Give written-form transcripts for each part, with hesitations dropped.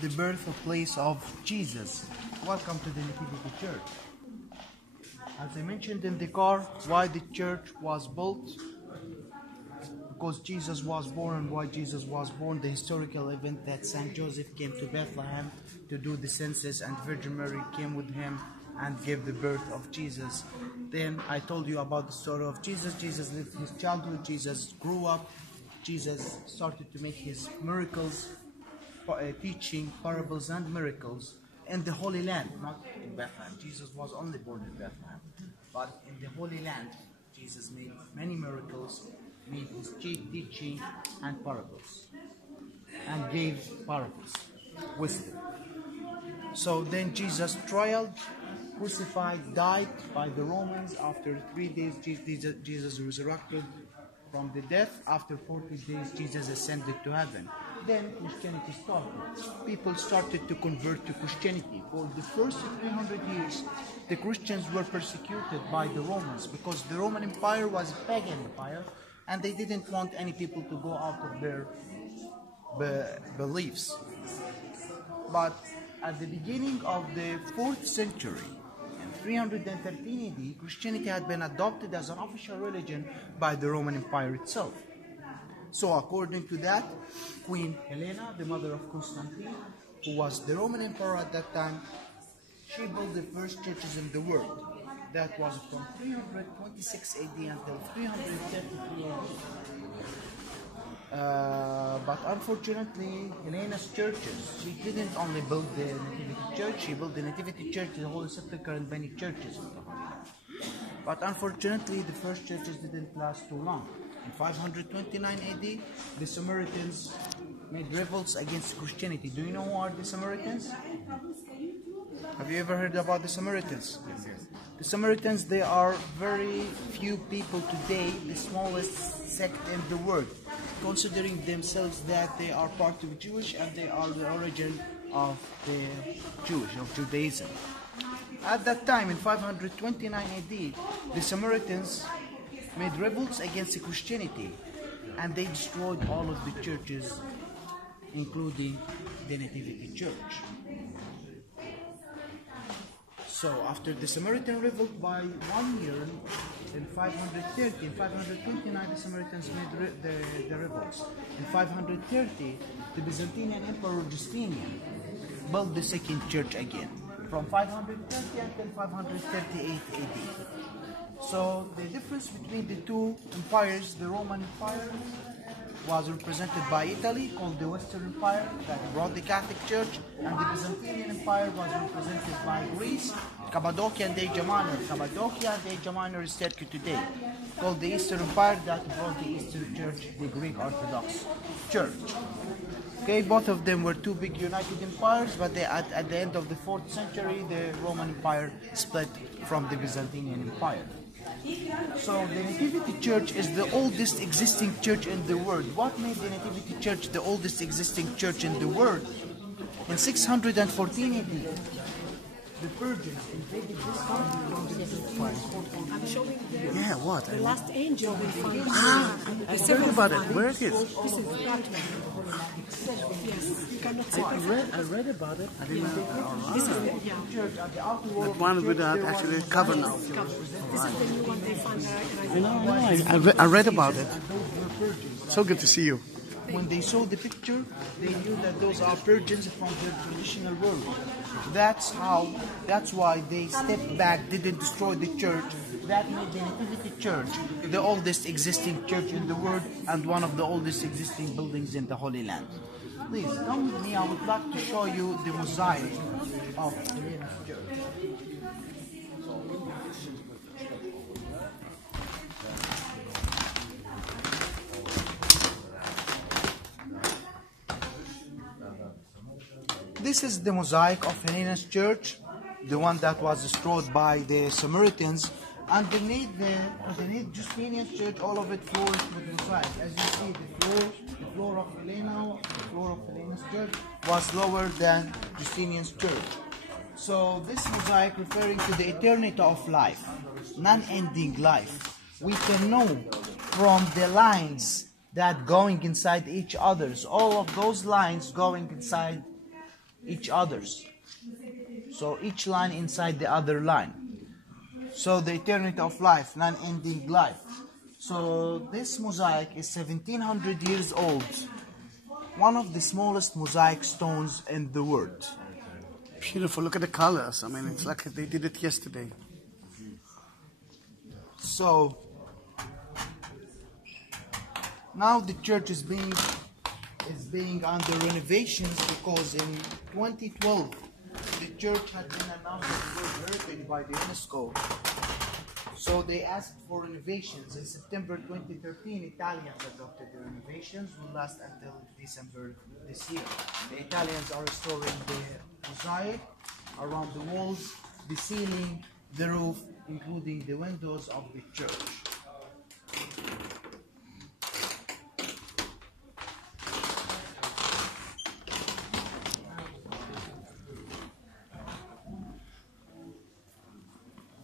the birthplace of Jesus. Welcome to the Nativity Church. As I mentioned in the car, why the church was built, because Jesus was born, and why Jesus was born, the historical event that Saint Joseph came to Bethlehem to do the census, and Virgin Mary came with him and gave the birth of Jesus. Then I told you about the story of Jesus. Jesus lived his childhood, Jesus grew up, Jesus started to make his miracles, teaching parables and miracles in the Holy Land, not in Bethlehem. Jesus was only born in Bethlehem, but in the Holy Land, Jesus made many miracles, made his teaching and parables, and gave parables, wisdom. So then Jesus trialed, crucified, died by the Romans. After 3 days, Jesus resurrected from the death. After 40 days, Jesus ascended to heaven. Then Christianity started. People started to convert to Christianity. For the first 300 years, the Christians were persecuted by the Romans because the Roman Empire was a pagan empire, and they didn't want any people to go out of their beliefs. But at the beginning of the 4th century, in 313 AD, Christianity had been adopted as an official religion by the Roman Empire itself. So according to that, Queen Helena, the mother of Constantine, who was the Roman emperor at that time, she built the first churches in the world. That was from 326 AD until 333 AD. But unfortunately, Helena's churches, she didn't only build the Nativity Church, she built the Nativity Church, the Holy Sepulchre, and many churches in the Holy Land. But unfortunately, the first churches didn't last too long. In 529 AD, the Samaritans made revolts against Christianity. Do you know who are the Samaritans? Have you ever heard about the Samaritans? Yes. The Samaritans, they are very few people today, the smallest sect in the world, considering themselves that they are part of Jewish and they are the origin of the of Judaism. At that time, in 529 AD, the Samaritans made revolts against Christianity, and they destroyed all of the churches, including the Nativity Church. So after the Samaritan revolt by 1 year, in 530, in 529 the Samaritans made the revolts. In 530, the Byzantine Emperor Justinian built the second church again, from 530 until 538 AD. So the difference between the two empires, the Roman Empire was represented by Italy, called the Western Empire, that brought the Catholic Church, and the Byzantine Empire was represented by Greece, Cappadocia and Asia Minor. Cappadocia and Asia Minor is Turkey today, called the Eastern Empire, that brought the Eastern Church, the Greek Orthodox Church. Okay, both of them were two big united empires, but at the end of the 4th century, the Roman Empire split from the Byzantine Empire. So the Nativity Church is the oldest existing church in the world. What made the Nativity Church the oldest existing church in the world? In 614 AD, the Persians invaded this country. I'm showing you. Yeah, what? The last angel we found. I heard about it. Where it is? This is Scotland. Yes, you cannot see. I read about it. I didn't know. This is the, That one without actually cover now. This is the new one they found. I read about it. So good to see you. When they saw the picture, they knew that those are Persians from their traditional world. That's why they stepped back, didn't destroy the church. That made the Nativity Church the oldest existing church in the world and one of the oldest existing buildings in the Holy Land. Please, come with me. I would like to show you the mosaic of the church. This is the mosaic of Helena's church, the one that was destroyed by the Samaritans. Underneath the Justinian's church, all of it floors with mosaic. As you see, the floor of Helena's church was lower than Justinian's church. So this mosaic referring to the eternity of life, non-ending life. We can know from the lines that going inside each other's, all of those lines going inside each other's. So each line inside the other line. So the eternity of life, non-ending life. So this mosaic is 1700 years old. One of the smallest mosaic stones in the world. Beautiful. Look at the colors. I mean, it's like they did it yesterday. So now the church is being under renovations because in 2012 the church had been announced as World Heritage by the UNESCO. So they asked for renovations. In September 2013, Italians adopted the renovations, will last until December this year. The Italians are restoring the mosaic around the walls, the ceiling, the roof, including the windows of the church.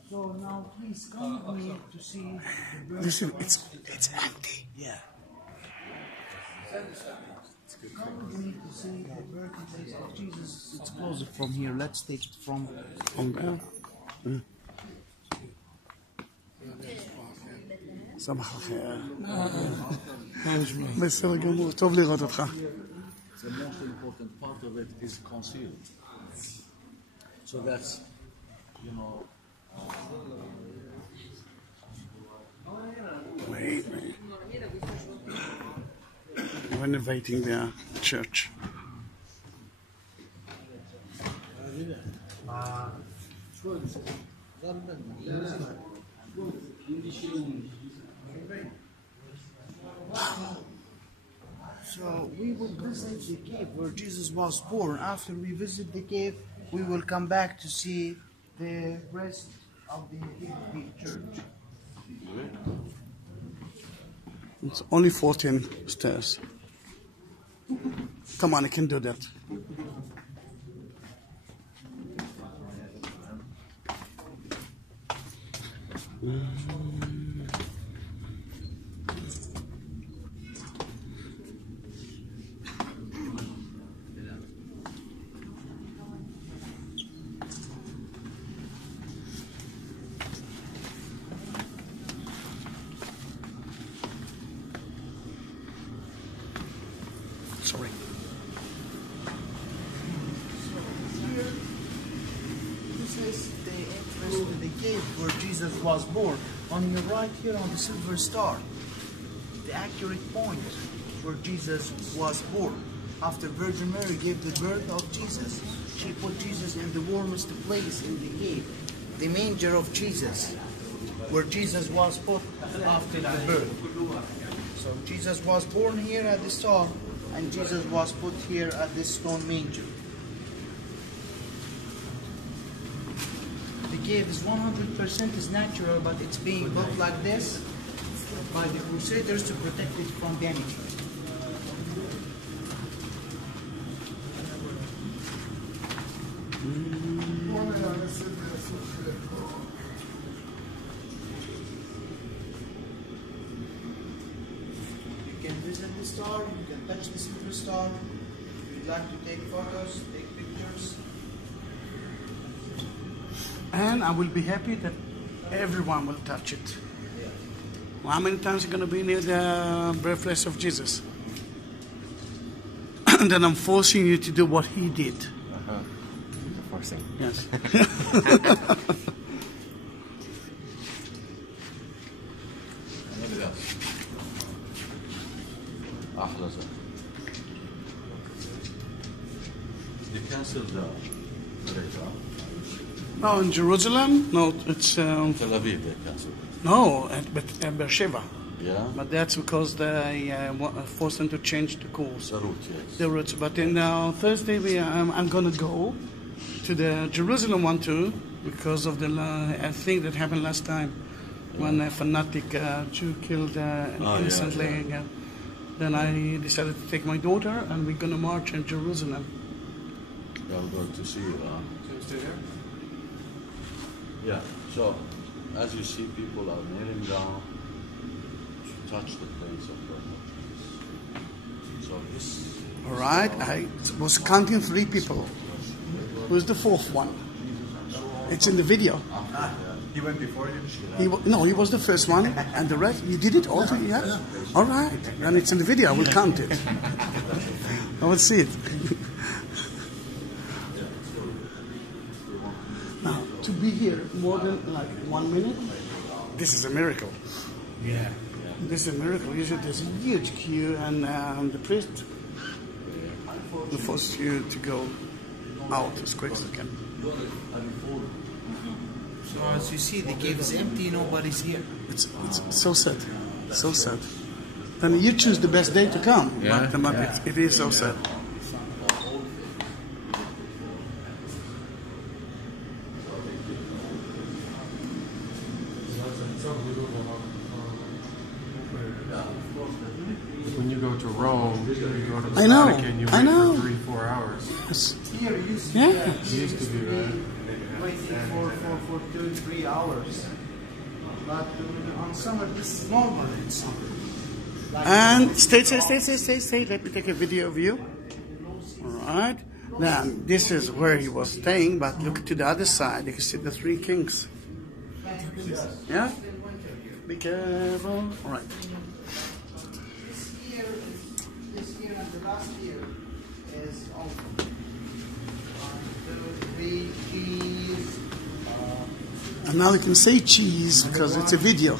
So now please come with me to see the birth. Listen, it's empty. Yeah. Come with me to see the birthplace of Jesus. It's closer from here. Let's take it from there. סמח לכם. בסדר גמור, טוב לראות אותך. The most important part of it is concealed. So that's, you know. Wait. Renovating their church. So we will visit the cave where Jesus was born. After we visit the cave, we will come back to see the rest of the church. It's only 14 stairs. Come on, I can do that. Sorry. This is the entrance to the cave where Jesus was born. On your right here on the silver star, the accurate point where Jesus was born. After Virgin Mary gave the birth of Jesus, she put Jesus in the warmest place in the cave, the manger of Jesus, where Jesus was put after the birth. So Jesus was born here at the star, and Jesus was put here at this stone manger. The cave is 100% is natural, but it's being built like this by the Crusaders to protect it from damage. You can visit the star, you can touch the silver star. If you'd like to take photos, take pictures. And I will be happy that everyone will touch it. Well, how many times are you going to be near the birthplace of Jesus? And then I'm forcing you to do what he did. Forcing. Yes. They cancelled the radar. No, in Jerusalem? No, it's... Tel Aviv they cancelled it. no, but Beersheba. Yeah? But that's because they forced them to change the course. The route, yes. The routes. But in Thursday, I'm going to go to the Jerusalem one too, because of the thing that happened last time when a fanatic Jew killed innocently. yeah. Then I decided to take my daughter, and we're going to march in Jerusalem. Yeah, we're going to see you. Still here? Yeah, so as you see, people are kneeling down to touch the place of God. So this. All right, I was counting 3 people. Who's the fourth one? It's in the video. He went before you? No, he was the first one, and the rest, you did it all together? Yeah. All right, then it's in the video, I will count it. I will see it. Now, to be here more than like 1 minute, this is a miracle. Yeah. This is a miracle. Usually there's a huge queue, and the priest will force you to go out as quick as you can. So as you see, the cave is empty, nobody's here. It's so sad. So sad. Then you choose the best day to come. Yeah. But it is so sad. When you go to Rome, you go to the I know, Vatican, you I wait know. for 3-4 hours. Yes. Here used to Yeah. be, It used to be, right? waiting for 2-3 hours. But on summer, this is normal in summer. And stay. Let me take a video of you. All right. Now, this is where he was staying, but look to the other side. You can see the three kings. Yeah? Be careful. All right. This year and the last year is open. 1, 2, 3, cheese. And now you can say cheese because it's a video.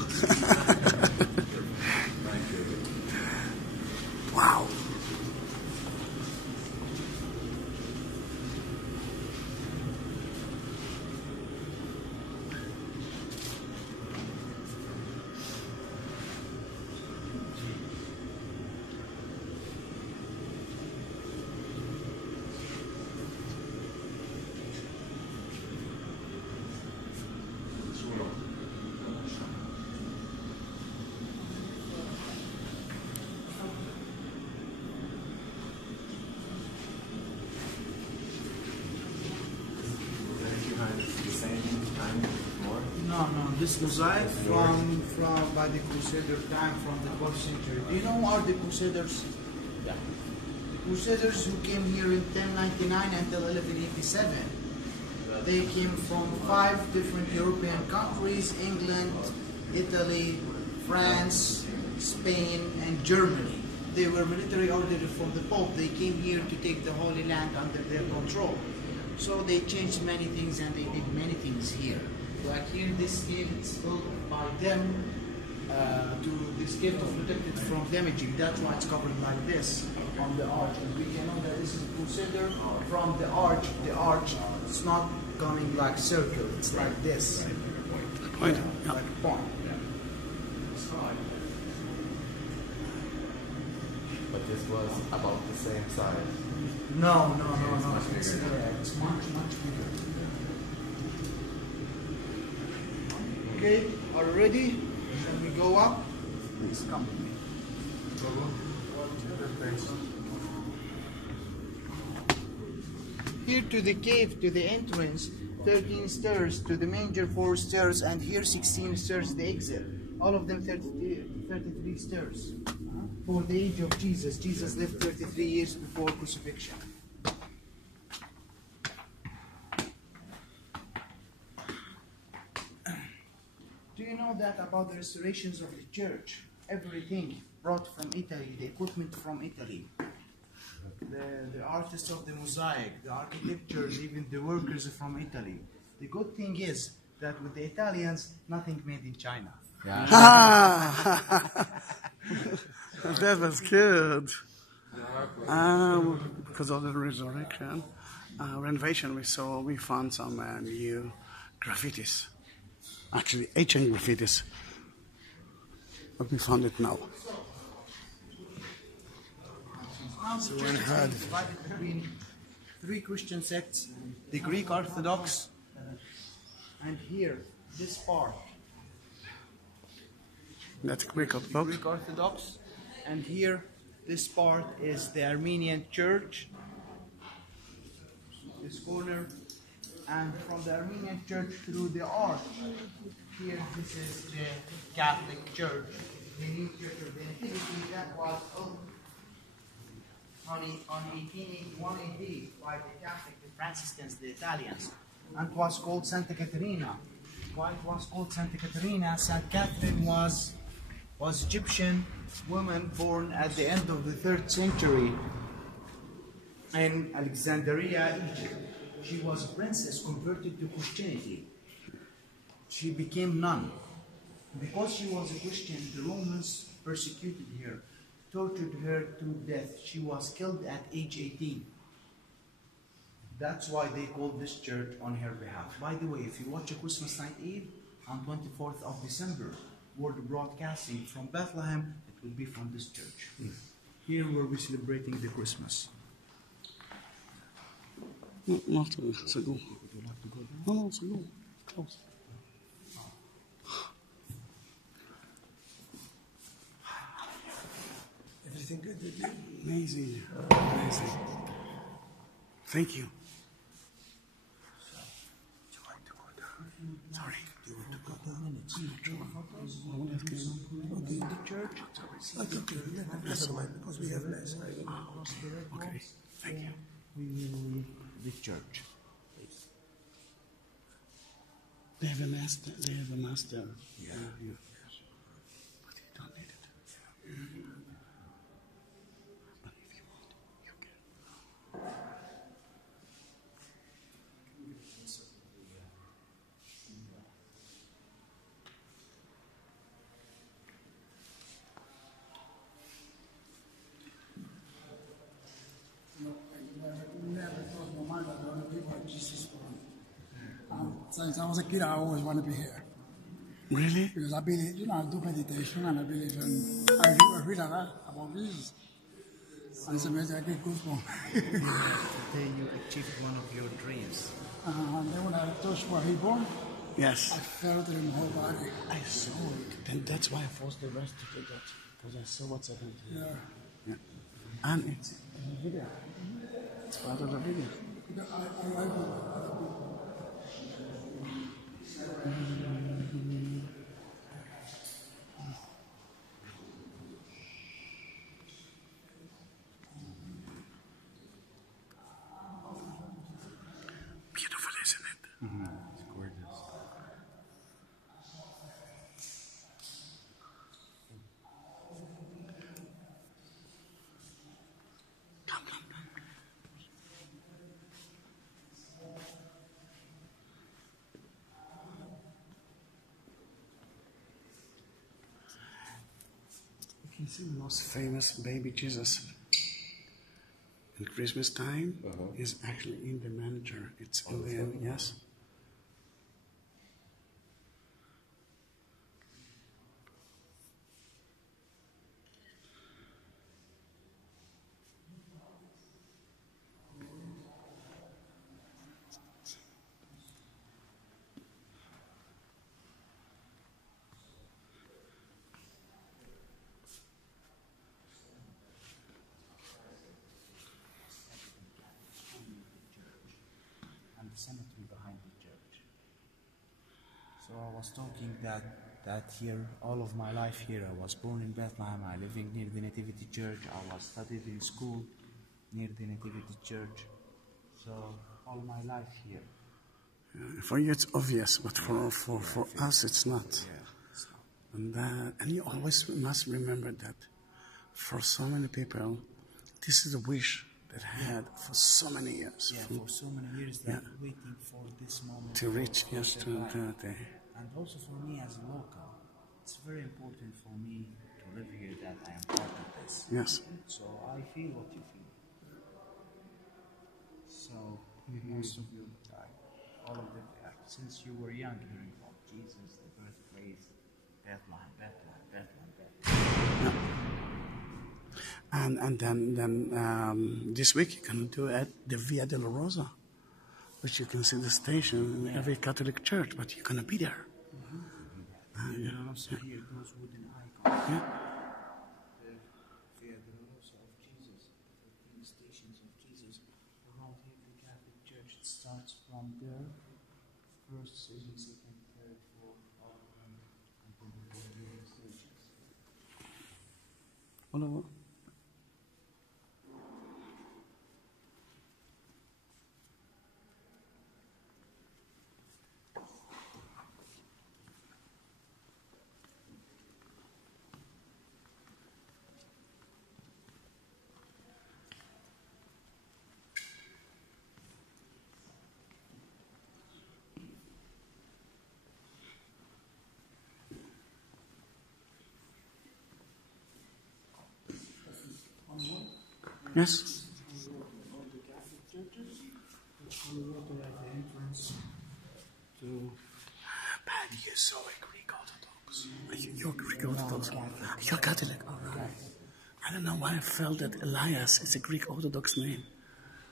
Wow. No, this mosaic from by the Crusader time from the 12th century. Do you know who are the Crusaders? Yeah. The Crusaders who came here in 1099 until 1187. They came from 5 different European countries: England, Italy, France, Spain, and Germany. They were military ordered from the Pope. They came here to take the Holy Land under their control. So they changed many things and they did many things here. Like here, this cave is built by them this cave to protect it from damaging. That's why it's covered like this on the arch. And we can know that this is Crusader from the arch. The arch, it's not coming like circle. It's like this. Point. Yeah, like a point. But this was about the same size. No. It's much bigger. Okay, are you ready? Shall we go up? Please come with me. Here to the cave, to the entrance, 13 stairs, to the manger 4 stairs, and here 16 stairs the exit. All of them 33 stairs. For the age of Jesus. Jesus lived 33 years before crucifixion. Do you know that about the restorations of the church? Everything brought from Italy, the equipment from Italy. The artists of the mosaic, the architectures, even the workers from Italy. The good thing is that with the Italians, nothing made in China. That was good. Because of the resurrection, renovation, we found some new graffitis. Actually, ancient graffitis. But we found it now. So we're divided between 3 Christian sects: the Greek Orthodox, and here, this part. That's Greek Orthodox. Greek Orthodox, and here, this part is the Armenian Church. This corner, and from the Armenian Church through the arch. Here, this is the Catholic Church, the new Church of the Nativity that was on 1881 AD by the Catholic, the Franciscans, the Italians, and it was called Santa Caterina. Why it was called Santa Caterina? Saint Catherine was Egyptian woman born at the end of the 3rd century in Alexandria, Egypt. She was a princess converted to Christianity. She became nun. Because she was a Christian, the Romans persecuted her, tortured her to death. She was killed at age 18. That's why they called this church on her behalf. By the way, if you watch a Christmas Night Eve on 24th of December, world broadcasting from Bethlehem, it will be from this church. Here where we're celebrating the Christmas. No, it's a go. No, it's a go. Close. Everything good with you? Amazing. Thank you. Sorry. Do you want to go down and see the church? That's all right, because we have less. Okay. Thank you. We will leave the church. They have a master. Yeah. But you don't need it. But if you want, you can. Never thought in my mind that other people had Jesus for me. Since I was a kid, I always wanted to be here. Really? Because I believe, I do meditation and I believe in, I read a lot about Jesus. And it's amazing, I get goosebumps. Today you achieved one of your dreams. And then when I touched where he born, Yes. I felt it in my whole body. I saw it. Then that's why I forced the rest to take that. Because I saw what's happened. Yeah. And it's in the video. It's part of the video. I like it. Beautiful, isn't it? It's gorgeous. Come. You can see the most famous baby Jesus in Christmas time is actually in the manger. It's in the yes. And the cemetery behind the church. So I was talking that here, all of my life here, I was born in Bethlehem, I living near the Nativity Church, I was studied in school near the Nativity Church. So all my life here. For you it's obvious, but for us it's not. And you always must remember that for so many people, this is a wish that I had for so many years. Yeah, for so many years that waiting for this moment. To reach, yes, to And also for me as a local, it's very important for me to live here that I am part of this. yes. So I feel what you feel. So most of you, all of them, since you were young, hearing about Jesus, the birthplace, Bethlehem. And then this week you can do at the Via della Rosa, which you can see the station in every Catholic church, but you're gonna be there. You can also hear those wooden icons. Yeah. The Via Dolorosa of Jesus, the 13 stations of Jesus. Around here, the Catholic Church, it starts from there, first, second, third, fourth, all of them, until the 14 stations. All over. Yes. All the Catholic churches. From water at the entrance to. But you're so a Greek Orthodox. You're Greek Orthodox. You're Catholic. All right. I don't know why I felt that Elias is a Greek Orthodox name.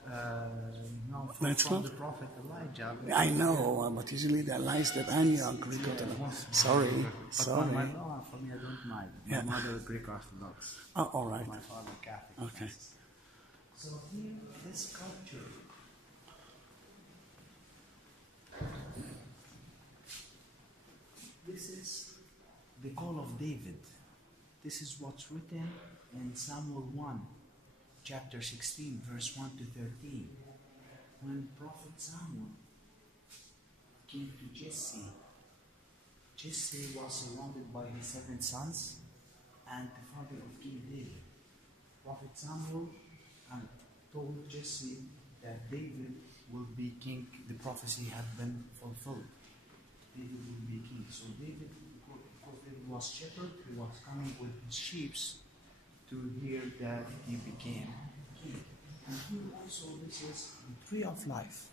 No, No, it's from not. the prophet Elijah. I know, but usually the Elias that I knew are Greek Orthodox. Sorry. Sorry. For me, I don't mind. Yeah. My mother is Greek Orthodox. Oh, all right. My father Catholic. Okay. So here, this culture. This is the call of David. This is what's written in Samuel 1, chapter 16, verse 1 to 13. When Prophet Samuel came to Jesse, Jesse was surrounded by his 7 sons and the father of King David. Prophet Samuel told Jesse that David will be king. The prophecy had been fulfilled. David will be king. So David, because David was shepherd, he was coming with his sheep to hear that he became king. And here also this is the tree of life.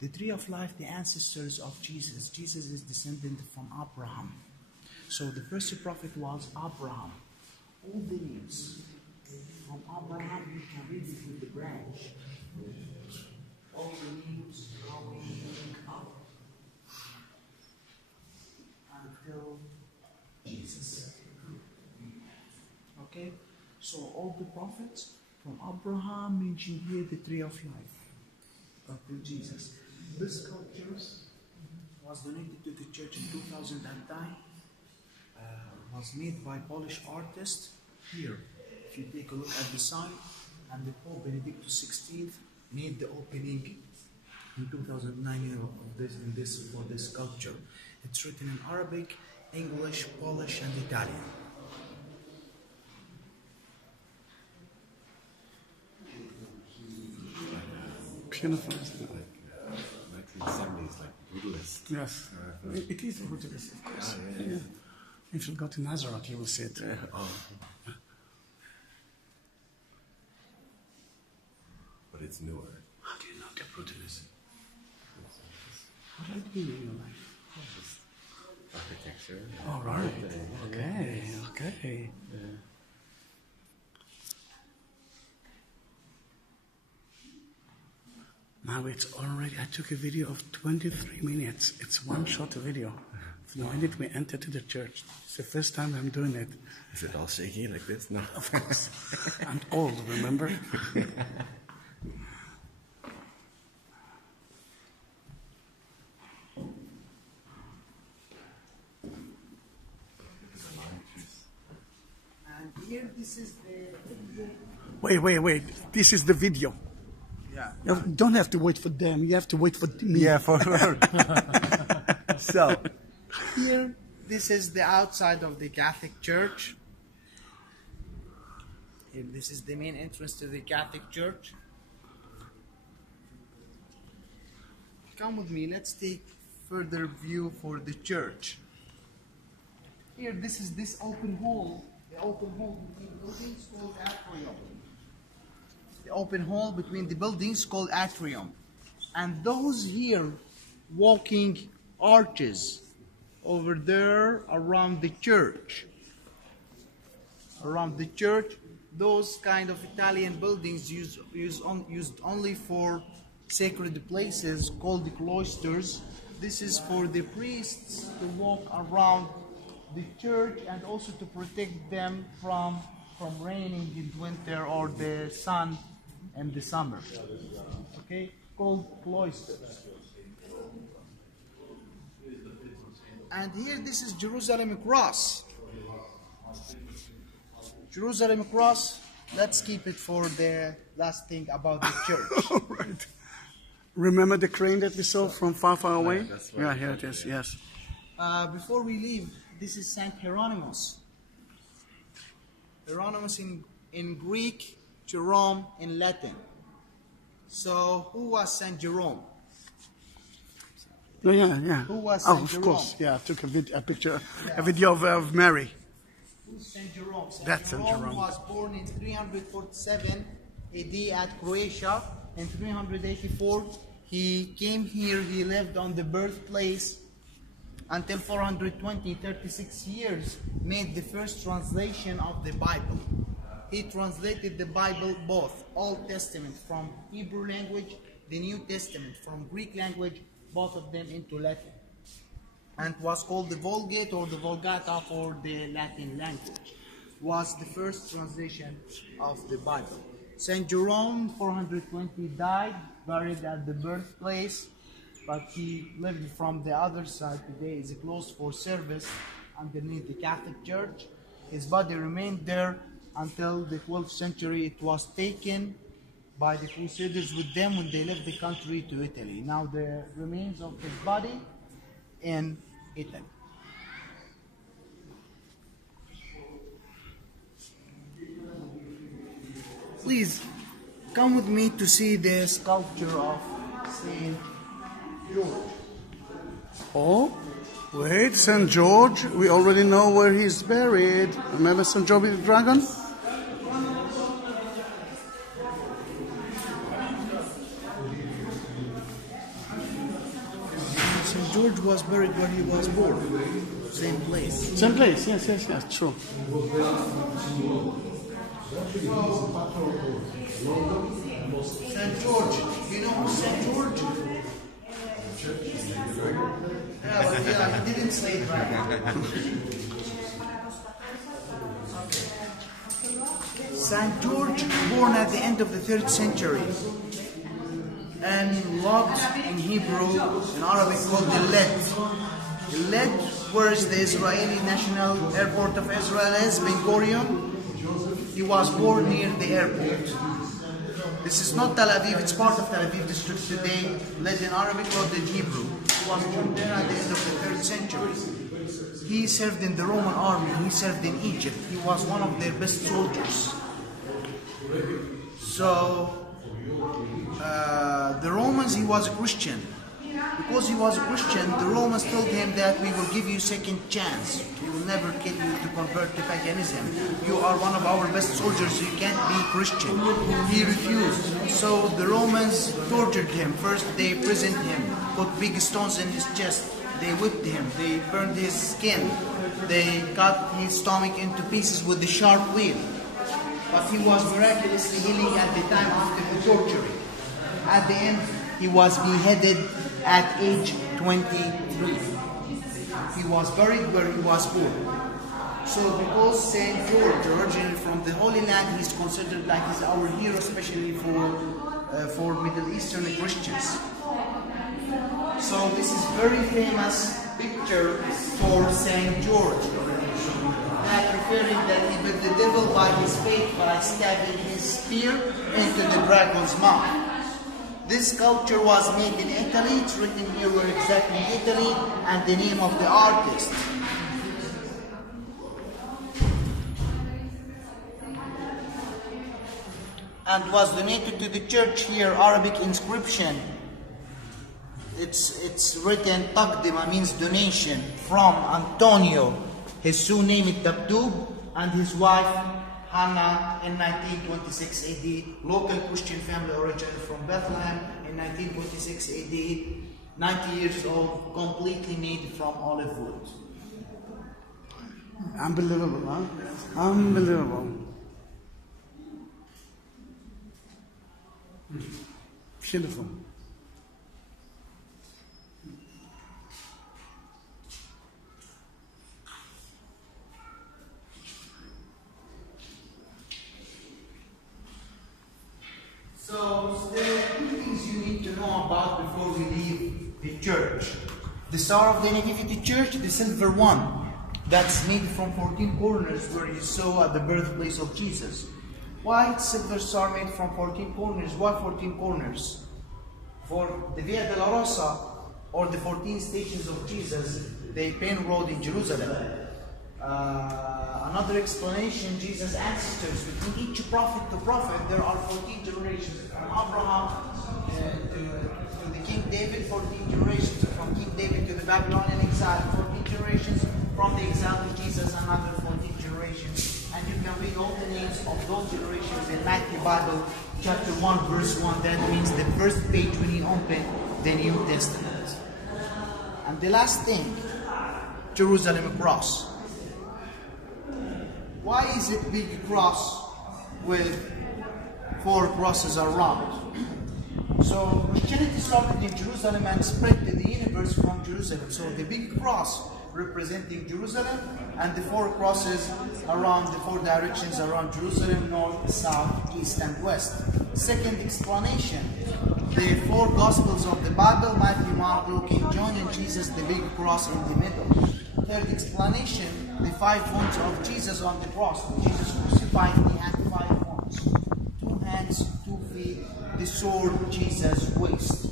The tree of life, the ancestors of Jesus. Jesus is descendant from Abraham. So the first prophet was Abraham. All the names from Abraham, you can read it with the branch. All the names going up until Jesus. Okay? So all the prophets from Abraham mentioned here the tree of life until Jesus. This sculpture was donated to the church in 2009. Was made by Polish artists here. If you take a look at the sign, and the Pope Benedictus XVI made the opening in 2009 for this sculpture. It's written in Arabic, English, Polish, and Italian. Beautiful. 1970s, like brutalist. Yes. It is a brutalist, of course. Yeah. If you go to Nazareth, you will see it. But it's newer. How do you know they're brutalist? What are you doing in your life? Architecture. All right. Okay. Okay. Now it's already, I took a video of 23 minutes. It's one short video. The minute we enter to the church. It's the first time I'm doing it. Is it all shaky like this? No. Of course. I'm old, remember? And here, this is the Wait. This is the video. yeah. You don't have to wait for them. You have to wait for me. Yeah, for her. So, here, this is the outside of the Catholic Church. Here, this is the main entrance to the Catholic Church. Come with me, let's take further view for the church. Here, this is this open hall. The open hall between buildings called atrium. The open hall between the buildings called atrium. And those here walking arches over there around the church. Around the church, those kind of Italian buildings used only for sacred places called the cloisters. This is for the priests to walk around the church and also to protect them from raining in winter or the sun in the summer. Okay, called cloisters. And here, this is Jerusalem Cross. Jerusalem Cross. Let's keep it for the last thing about the church. All right. Remember the crane that we saw from far, far away? Yeah, that's right. Yeah, here it is, yes. Before we leave, this is Saint Hieronymus. Hieronymus in Greek, Jerome in Latin. So, who was Saint Jerome? No, yeah. Who was Oh, Saint of Jerome? course, yeah. I took a picture, a video of Mary. Who's Saint Jerome? That's Saint Jerome. was born in 347 AD at Croatia. In 384, he came here, he lived on the birthplace until 420, 36 years, made the first translation of the Bible. He translated the Bible, both Old Testament from Hebrew language, the New Testament from Greek language, both of them into Latin. And was called the Vulgate or the Vulgata for the Latin language. Was the first translation of the Bible. Saint Jerome, 420, died, buried at the birthplace, but he lived from the other side. Today is closed for service underneath the Catholic Church. His body remained there until the 12th century. It was taken by the Crusaders with them when they left the country to Italy. Now the remains of his body in Italy. Please come with me to see the sculpture of Saint George. Oh, wait, St. George, we already know where he's buried. Remember St. George the Dragon? Saint George was buried where he was born. Same place. Same place, yes, true. Saint George, you know who's Saint George? Yeah, I didn't say it right. Saint George, born at the end of the 3rd century, and logged in Hebrew, in Arabic called the Led, where is the Israeli National Airport of Israel is, Ben Gurion. He was born near the airport. This is not Tel Aviv, it's part of Tel Aviv district today, led in Arabic, wrote in Hebrew. He was born there at the end of the 3rd century. He served in the Roman army, he served in Egypt. He was one of their best soldiers. So, the Romans, he was a Christian. Because he was a Christian, the Romans told him that we will give you second chance. We will never kill you to convert to paganism. You are one of our best soldiers, you can't be Christian. He refused. So the Romans tortured him. First they imprisoned him, put big stones in his chest. They whipped him, they burned his skin. They cut his stomach into pieces with the sharp wheel. But he was miraculously healing at the time after the torture. At the end, he was beheaded at age 23. He was buried where he was born. So because Saint George, originally from the Holy Land, he's considered like he's our hero, especially for Middle Eastern Christians. So this is very famous picture for Saint George, that referring that he beat the devil by his faith by stabbing his spear into the dragon's mouth. This sculpture was made in Italy. It's written here where exactly Italy and the name of the artist. And was donated to the church here, Arabic inscription. It's written Taqdima, means donation, from Antonio, his surname is Dabdub, and his wife Hannah in 1926 AD, local Christian family originated from Bethlehem in 1926 AD, 90 years old, completely made from olive wood. Unbelievable, huh? Unbelievable. Beautiful. So there are two things you need to know about before we leave the church. The Star of the Nativity Church, the silver one, that's made from 14 corners where you saw at the birthplace of Jesus. Why silver star made from 14 corners? Why 14 corners? For the Via della Rosa, or the 14 stations of Jesus, the Pain Road in Jerusalem. Another explanation, Jesus' ancestors, between each prophet to prophet, there are 14 generations. From Abraham to the King David, 14 generations. From King David to the Babylonian exile, 14 generations. From the exile to Jesus, another 14 generations. And you can read all the names of those generations in Matthew Bible chapter 1, verse 1. That means the first page when you open the New Testament. And the last thing, Jerusalem cross. Why is it big cross with 4 crosses around? So Christianity started in Jerusalem and spread to the universe from Jerusalem. So the big cross representing Jerusalem and the 4 crosses around the 4 directions around Jerusalem, north, south, east and west. Second explanation, the 4 gospels of the Bible, Matthew, Mark, Luke and John, and Jesus, the big cross in the middle. Third explanation, the 5 wounds of Jesus on the cross. When Jesus crucified, he had 5 wounds. 2 hands, 2 feet, the sword, Jesus' waist.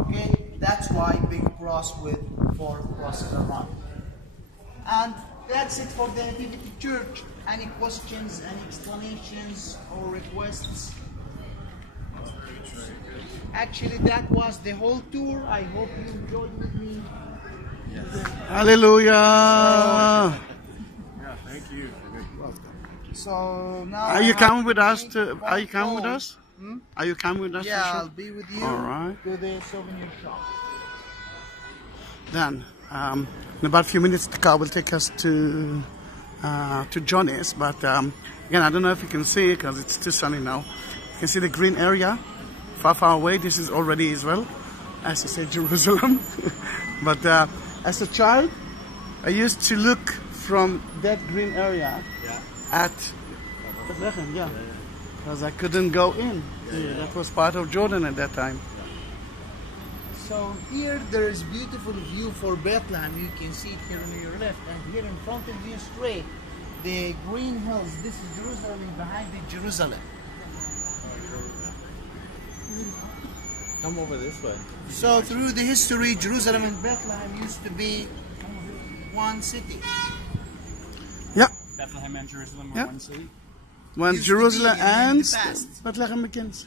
Okay? That's why big cross with 4 crosses around. And that's it for the Nativity Church. Any questions, any explanations or requests? Actually, that was the whole tour. I hope you enjoyed with me. Hallelujah. Yeah, thank you. So now Are you coming with us? Are you coming with us? Hmm? Are you coming with us? Yeah, to I'll shop? be with you All right. to the souvenir shop. Then, in about a few minutes, the car will take us to Johnny's. But again, I don't know if you can see it because it's too sunny now. You can see the green area far, far away. This is already Israel, as you say, Jerusalem. But as a child, I used to look from that green area at Bethlehem, because I couldn't go in. That was part of Jordan at that time. So here there is beautiful view for Bethlehem. You can see it here on your left, and here in front of you straight, the green hills. This is Jerusalem, and behind it Jerusalem. Come over this way. So through the history, Jerusalem and Bethlehem used to be one city. Yeah. Bethlehem and Jerusalem were Yeah. one city. When Used to be, Jerusalem and then in ends, the past. Bethlehem begins.